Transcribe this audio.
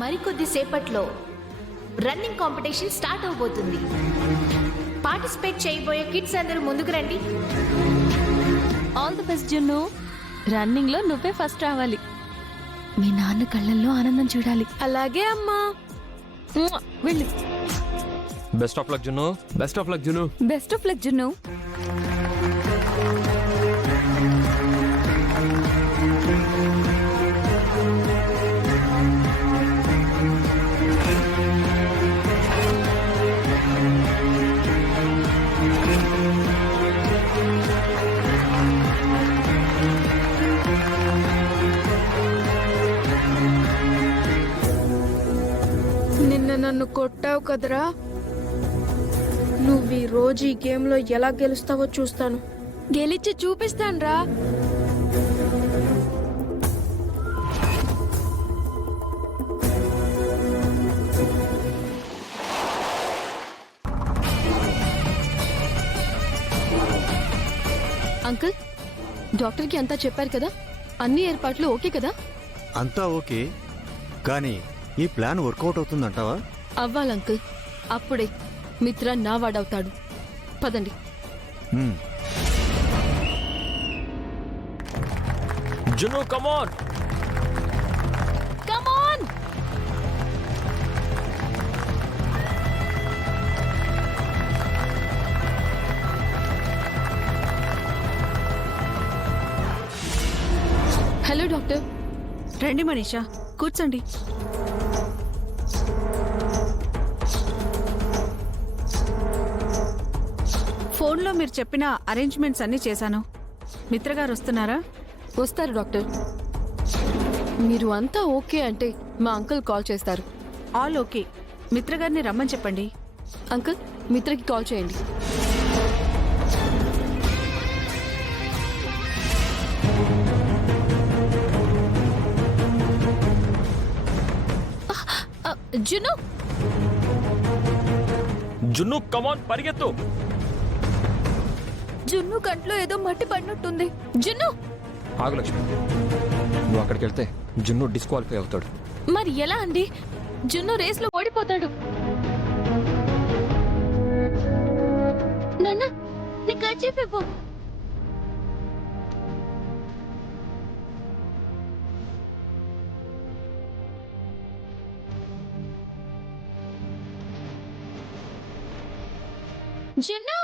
మరికొద్ది సేపట్లో running competition start అవబోతుంది. పార్టిసిపేట్ చేయబోయే కిడ్స్ అందరూ ముందుకు రండి. ఆల్ ది బెస్ట్ జున్ను. రన్నింగ్ లో నువ్వే ఫస్ట్ రావాలి. మీ నాన్న కళ్ళల్లో ఆనందం చూడాలి. అలాగే అమ్మా. వెళ్ళు. Best of luck Junnu. Best of luck Junnu. Best of luck Junnu. నిన్న నన్ను కొట్టావు కదరా, నువ్వు ఈ రోజు ఈ గేమ్లో ఎలా గెలుస్తావో చూస్తాను. గెలిచి చూపిస్తాను రా. అంకుల్, డాక్టర్కి అంతా చెప్పారు కదా? అన్ని ఏర్పాట్లు ఓకే కదా? అంతా ఓకే, కానీ ఈ ప్లాన్ వర్కౌట్ అవుతుందంటావా? అవ్వాలి అంకుల్. అప్పుడే మిత్ర నా వాడవుతాడు. పదండి. జున్ను కమాన్. కమాన్. Hello doctor. రండి మనీషా, కూర్చోండి. ఫోన్లో మీరు చెప్పిన అరేంజ్మెంట్స్ అన్నీ చేశాను. మిత్రగారు వస్తున్నారా? వస్తారు డాక్టర్. మీరు అంతా ఓకే అంటే మా అంకుల్ కాల్ చేస్తారు. All okay. మిత్రగారిని రమ్మని చెప్పండి. అంకుల్, మిత్రకి కాల్ చేయండి. జున్ను. జున్ను కమాన్, పరిగెత్తు. జున్ను కంట్లో ఏదో మట్టి పడినట్టుంది. జున్ను. ఆగు లక్ష్మి, నువ్వు అక్కడికి వెళ్తే జున్ను డిస్క్వాలిఫై అవుతాడు. మరి ఎలా అండి? జున్ను రేస్ లో ఓడిపోతాడు. నాన్న, నీ కర్చీఫ్ ఇవ్వు. జున్ను.